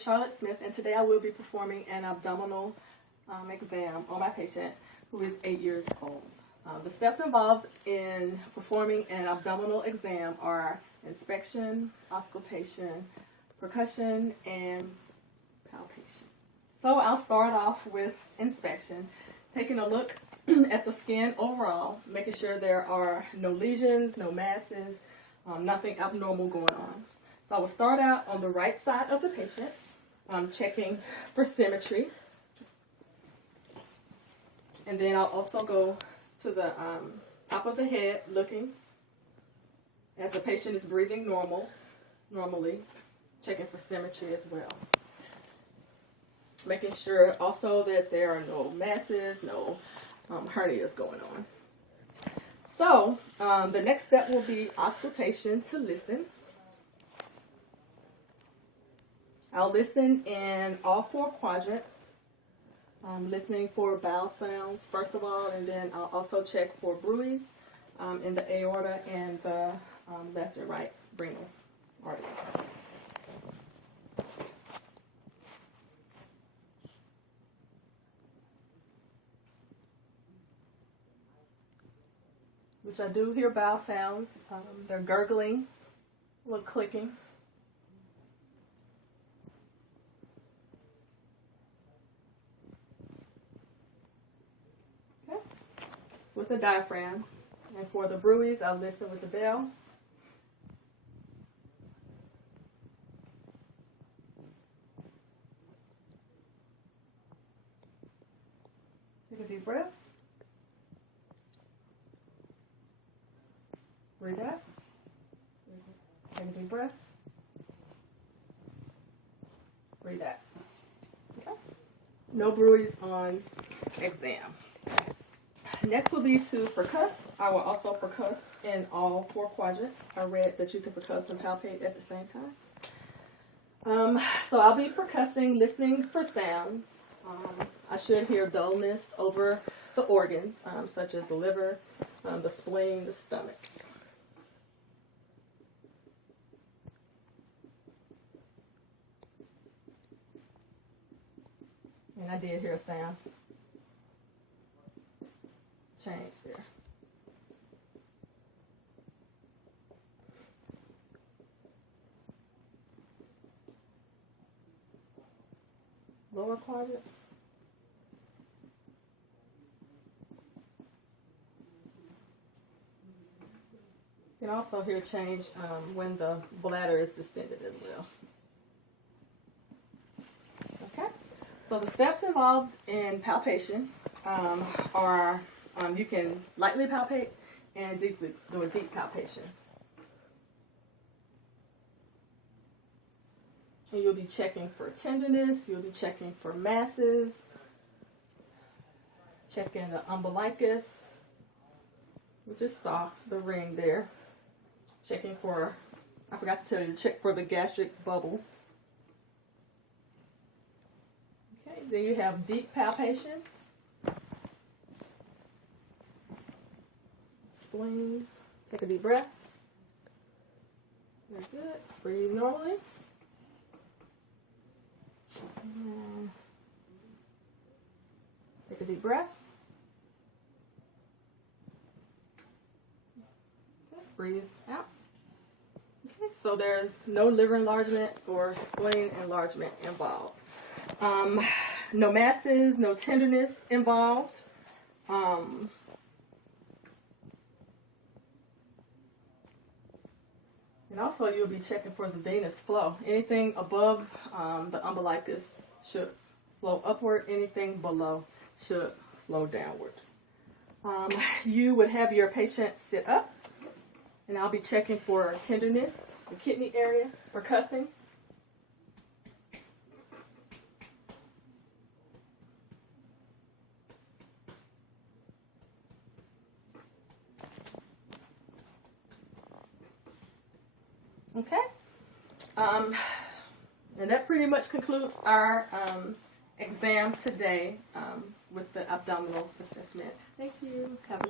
is Charlotte Smith, and today I will be performing an abdominal exam on my patient who is 8 years old. The steps involved in performing an abdominal exam are inspection, auscultation, percussion, and palpation. So I'll start off with inspection, taking a look at the skin overall, making sure there are no lesions, no masses, nothing abnormal going on. So I will start out on the right side of the patient, checking for symmetry. And then I'll also go to the top of the head, looking as the patient is breathing normally, checking for symmetry as well. Making sure also that there are no masses, no hernias going on. So the next step will be auscultation to listen. I'll listen in all 4 quadrants, listening for bowel sounds first of all, and then I'll also check for bruits in the aorta and the left and right renal arteries. Which I do hear bowel sounds. They're gurgling, a little clicking. Okay. So with the diaphragm. And for the bruits, I'll listen with the bell. Take a deep breath. Breathe out. Take a deep breath. Breathe out. Okay. No bruits on exam. Next will be to percuss. I will also percuss in all 4 quadrants. I read that you can percuss and palpate at the same time. So I'll be percussing, listening for sounds. I should hear dullness over the organs, such as the liver, the spleen, the stomach. And I did hear a sound change there. Lower quadrants. You can also hear change when the bladder is distended as well. So the steps involved in palpation are you can lightly palpate and deeply do a deep palpation. And you'll be checking for tenderness, you'll be checking for masses, checking the umbilicus, which is soft, the ring there. Checking for, I forgot to tell you, check for the gastric bubble. Then you have deep palpation, spleen. Take a deep breath. Very good. Breathe normally. And take a deep breath. Okay. Breathe out. Okay. So there's no liver enlargement or spleen enlargement involved. No masses, no tenderness involved. And also you'll be checking for the venous flow. Anything above the umbilicus should flow upward. Anything below should flow downward. You would have your patient sit up, and I'll be checking for tenderness, the kidney area, percussing. Okay, and that pretty much concludes our exam today with the abdominal assessment. Thank you. Have a good